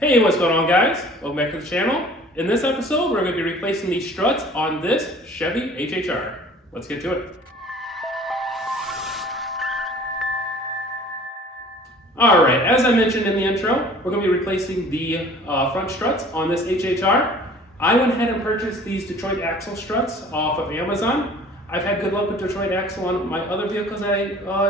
Hey, what's going on, guys? Welcome back to the channel. In this episode, we're going to be replacing the struts on this Chevy HHR. Let's get to it. Alright, as I mentioned in the intro, we're going to be replacing the front struts on this HHR. I went ahead and purchased these Detroit axle struts off of Amazon. I've had good luck with Detroit axle on my other vehicles I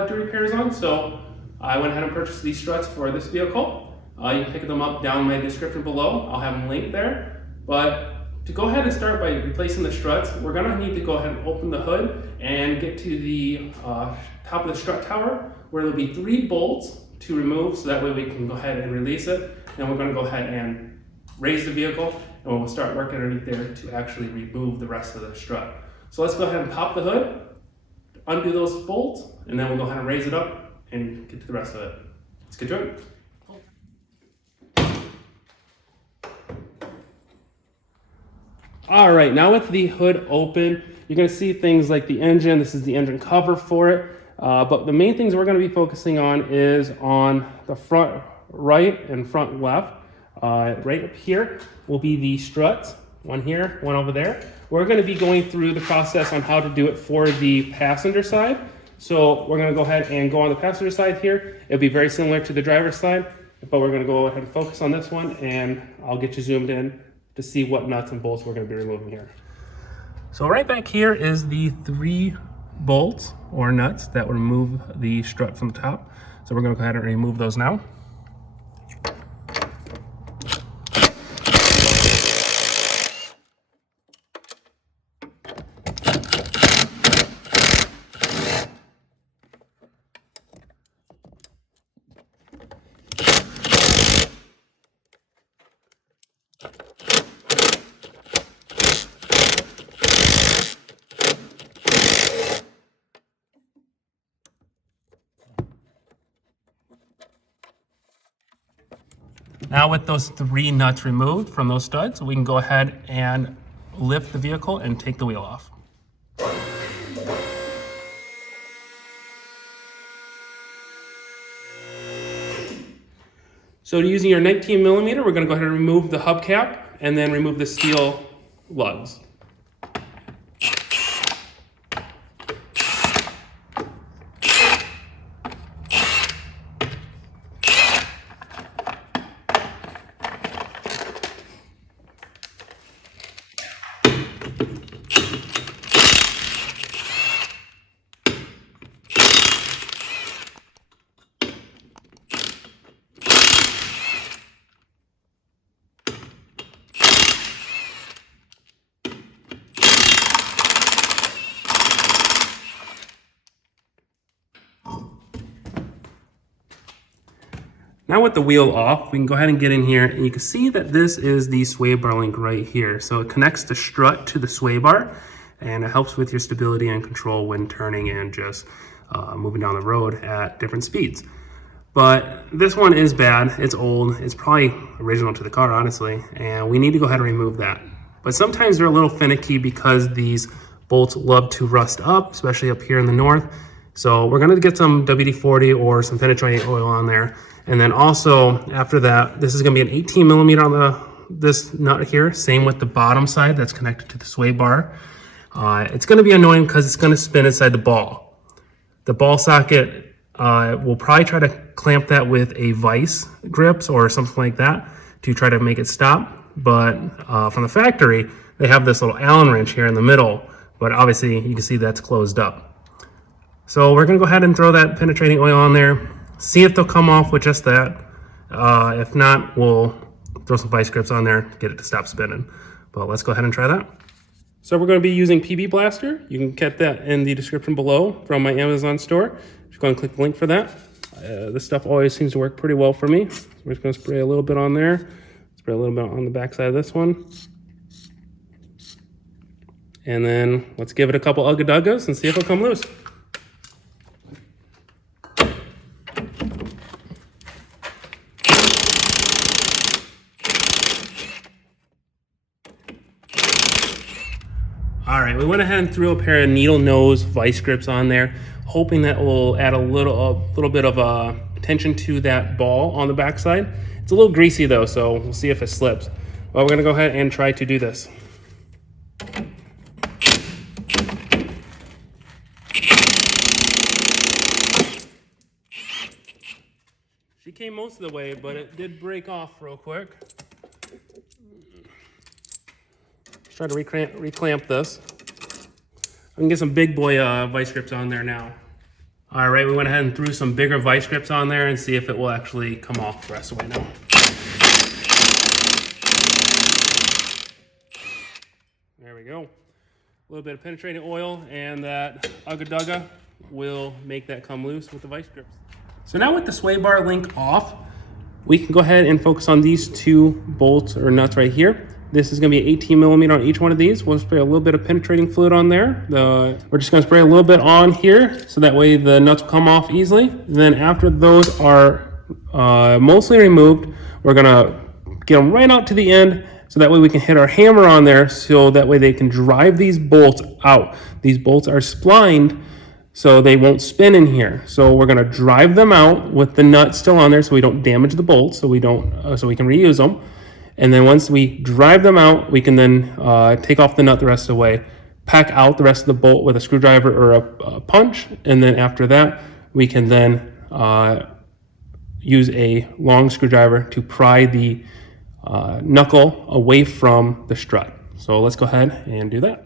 do repairs on, so I went ahead and purchased these struts for this vehicle. You can pick them up down in my description below. I'll have them linked there. But to go ahead and start by replacing the struts, we're going to need to go ahead and open the hood and get to the top of the strut tower, where there'll be 3 bolts to remove, so that way we can go ahead and release it. Then we're going to go ahead and raise the vehicle, and we'll start working underneath there to actually remove the rest of the strut. So let's go ahead and pop the hood, undo those bolts, and then we'll go ahead and raise it up and get to the rest of it. Let's get to it. All right, now with the hood open, you're gonna see things like the engine. This is the engine cover for it. But the main things we're gonna be focusing on is on the front right and front left. Right up here will be the struts, one here, one over there. We're gonna be going through the process on how to do it for the passenger side. So we're gonna go ahead and go on the passenger side here. It'll be very similar to the driver's side, but we're gonna go ahead and focus on this one, and I'll get you zoomed in to see what nuts and bolts we're going to be removing here. So right back here is the 3 bolts or nuts that will remove the strut from the top. So we're going to go ahead and remove those now. Now with those 3 nuts removed from those studs, we can go ahead and lift the vehicle and take the wheel off. So using your 19mm, we're going to go ahead and remove the hubcap and then remove the steel lugs. Now with the wheel off, we can go ahead and get in here, and you can see that this is the sway bar link right here. So it connects the strut to the sway bar, and it helps with your stability and control when turning and just moving down the road at different speeds. But this one is bad, it's old, it's probably original to the car, honestly, and we need to go ahead and remove that. But sometimes they're a little finicky because these bolts love to rust up, especially up here in the north. So we're gonna get some WD-40 or some penetrating oil on there. And then also after that, this is gonna be an 18mm on this nut here. Same with the bottom side that's connected to the sway bar. It's gonna be annoying because it's gonna spin inside the ball. The ball socket, we'll probably try to clamp that with a vise grips or something like that to try to make it stop. But from the factory, they have this little Allen wrench here in the middle, but obviously you can see that's closed up. So we're gonna go ahead and throw that penetrating oil on there, see if they'll come off with just that. If not, we'll throw some vice grips on there, get it to stop spinning. But let's go ahead and try that. So we're gonna be using PB Blaster. You can get that in the description below from my Amazon store. Just go and click the link for that. This stuff always seems to work pretty well for me. So we're just gonna spray a little bit on there, spray a little bit on the back side of this one. And then let's give it a couple ugga-duggas and see if it'll come loose. All right, we went ahead and threw a pair of needle nose vice grips on there, hoping that will add a little bit of tension to that ball on the backside. It's a little greasy though, so we'll see if it slips. Well, we're gonna go ahead and try to do this. She came most of the way, but it did break off real quick. Let's try to reclamp this. I can get some big boy vice grips on there now. All right, we went ahead and threw some bigger vice grips on there and see if it will actually come off the rest of the way now. There we go. A little bit of penetrating oil, and that Ugga Dugga will make that come loose with the vice grips. So now with the sway bar link off, we can go ahead and focus on these two bolts or nuts right here. This is going to be 18 millimeter on each one of these. We'll spray a little bit of penetrating fluid on there. We're just going to spray a little bit on here so that way the nuts will come off easily. And then after those are mostly removed, we're going to get them right out to the end so that way we can hit our hammer on there so that way they can drive these bolts out. These bolts are splined so they won't spin in here. So we're going to drive them out with the nut still on there so we don't damage the bolts, so we can reuse them. And then once we drive them out, we can then take off the nut the rest of the way, pack out the rest of the bolt with a screwdriver or a punch. And then after that, we can then use a long screwdriver to pry the knuckle away from the strut. So let's go ahead and do that.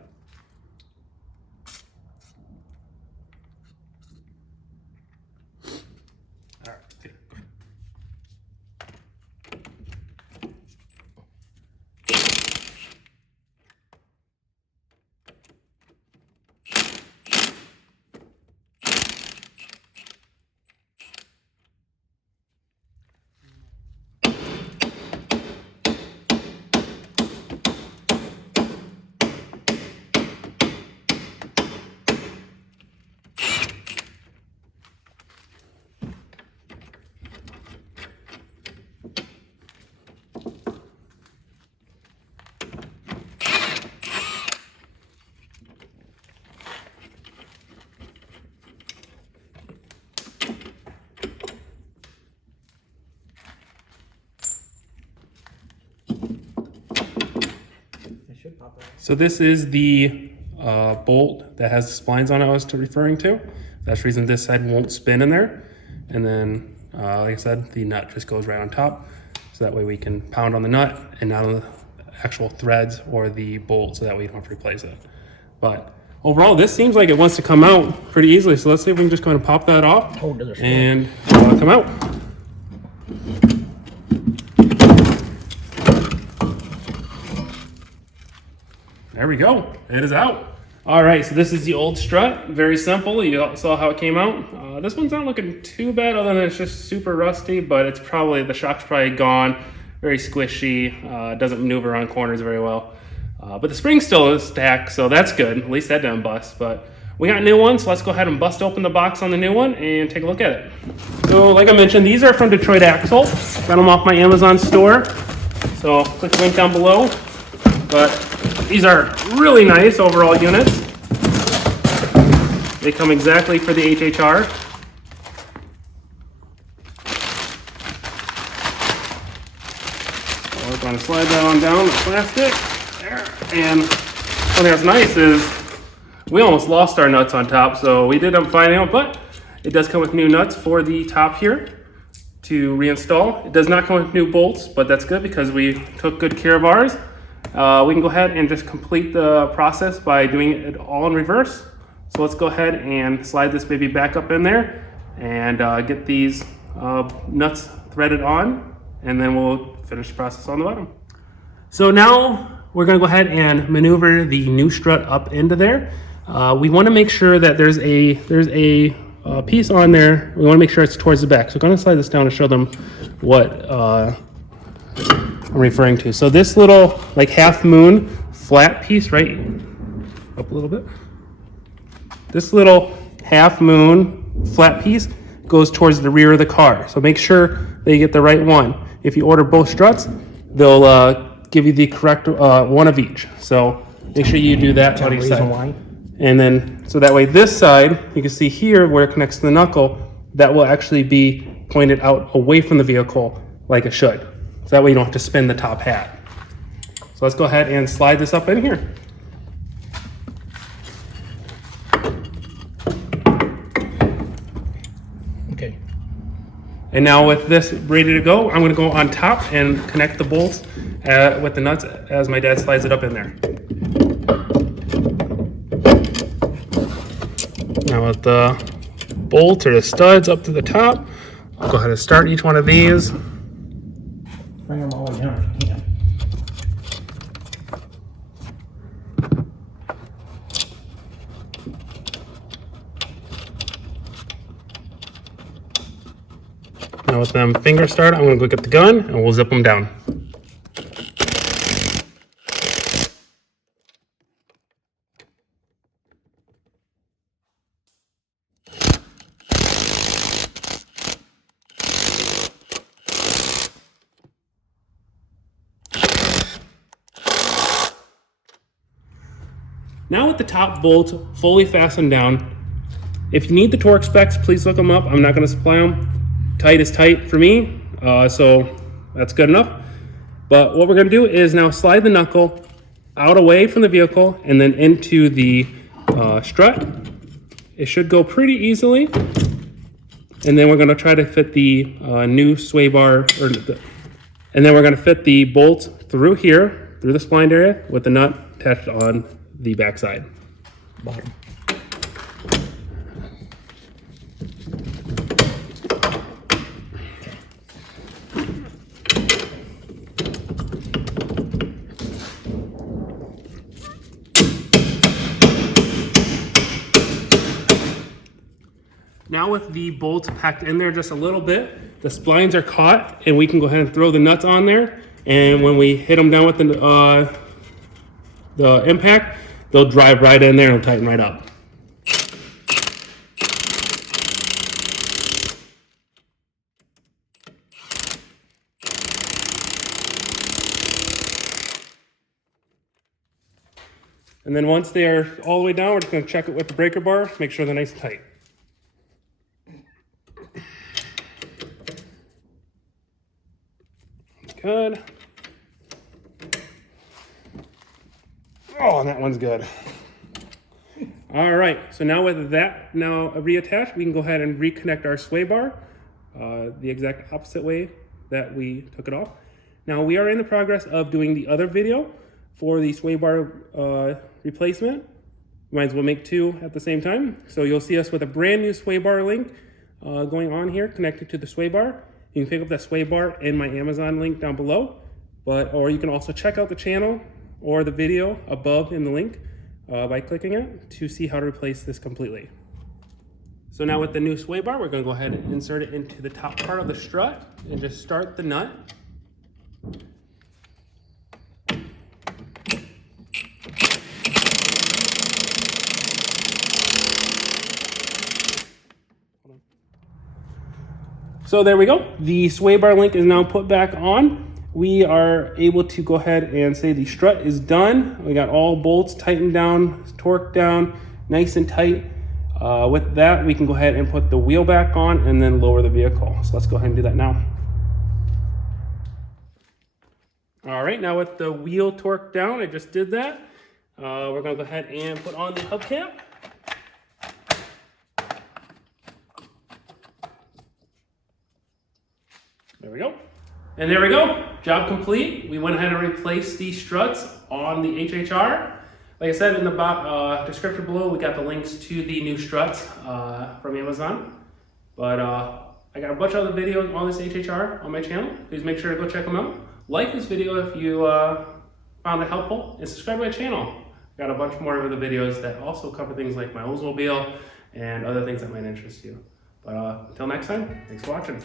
So this is the bolt that has the splines on it I was referring to. That's the reason this side won't spin in there. And then, like I said, the nut just goes right on top. So that way we can pound on the nut and not on the actual threads or the bolt, so that we don't have to replace it. But overall, this seems like it wants to come out pretty easily. So let's see if we can just kind of pop that off and come out. There we go, it is out. All right, so this is the old strut, very simple. You saw how it came out. This one's not looking too bad other than it's just super rusty, but it's probably, the shock's probably gone, very squishy, doesn't maneuver around corners very well. But the spring still is stacked, so that's good. At least that didn't bust, but we got new ones, so let's go ahead and bust open the box on the new one and take a look at it. So like I mentioned, these are from Detroit Axle. Got them off my Amazon store, so click the link down below. But these are really nice overall units. They come exactly for the HHR. So we're going to slide that on down the plastic. There. And something that's nice is we almost lost our nuts on top, so we did end up finding out, but it does come with new nuts for the top here to reinstall. It does not come with new bolts, but that's good because we took good care of ours. We can go ahead and just complete the process by doing it all in reverse. So let's go ahead and slide this baby back up in there and get these nuts threaded on, and then we'll finish the process on the bottom. So now we're going to go ahead and maneuver the new strut up into there. We want to make sure that there's a piece on there. We want to make sure it's towards the back. So I'm going to slide this down to show them what I'm referring to. So this little like half moon flat piece, right up a little bit, this little half moon flat piece goes towards the rear of the car. So make sure they get the right one. If you order both struts, they'll give you the correct one of each. So make sure you do that on each side. And then, so that way this side, you can see here where it connects to the knuckle, that will actually be pointed out away from the vehicle like it should. So that way you don't have to spin the top hat. So let's go ahead and slide this up in here. Okay. And now with this ready to go, I'm gonna go on top and connect the bolts with the nuts as my dad slides it up in there. Now with the bolts or the studs up to the top, I'll go ahead and start each one of these. Bring them all down if you can. Now with them finger start, I'm gonna go get the gun and we'll zip them down. Now with the top bolts fully fastened down, if you need the torque specs, please look them up. I'm not gonna supply them. Tight is tight for me, so that's good enough. But what we're gonna do is now slide the knuckle out away from the vehicle and then into the strut. It should go pretty easily. And then we're gonna try to fit the new sway bar, and then we're gonna fit the bolts through here, through the spline area with the nut attached on the backside. Bottom. Now with the bolts packed in there just a little bit, the splines are caught and we can go ahead and throw the nuts on there. And when we hit them down with the impact, they'll drive right in there and tighten right up. And then once they are all the way down, we're just going to check it with the breaker bar, make sure they're nice and tight. Good. Oh, and that one's good. All right, so now with that now reattached, we can go ahead and reconnect our sway bar the exact opposite way that we took it off. Now we are in the progress of doing the other video for the sway bar replacement. Might as well make two at the same time. So you'll see us with a brand new sway bar link going on here connected to the sway bar. You can pick up that sway bar in my Amazon link down below, or you can also check out the channel or the video above in the link by clicking it to see how to replace this completely. So now with the new sway bar, we're going to go ahead and insert it into the top part of the strut and just start the nut. So there we go. The sway bar link is now put back on. We are able to go ahead and say the strut is done. We got all bolts tightened down, torqued down, nice and tight. With that, we can go ahead and put the wheel back on and then lower the vehicle. So let's go ahead and do that now. All right, now with the wheel torqued down, I just did that. We're gonna go ahead and put on the hubcap. There we go. And there we go, job complete. We went ahead and replaced the struts on the HHR. Like I said in the description below, we got the links to the new struts from Amazon. But I got a bunch of other videos on this HHR on my channel. Please make sure to go check them out. Like this video if you found it helpful, and subscribe to my channel. Got a bunch more of the videos that also cover things like my Oldsmobile and other things that might interest you. But until next time, thanks for watching.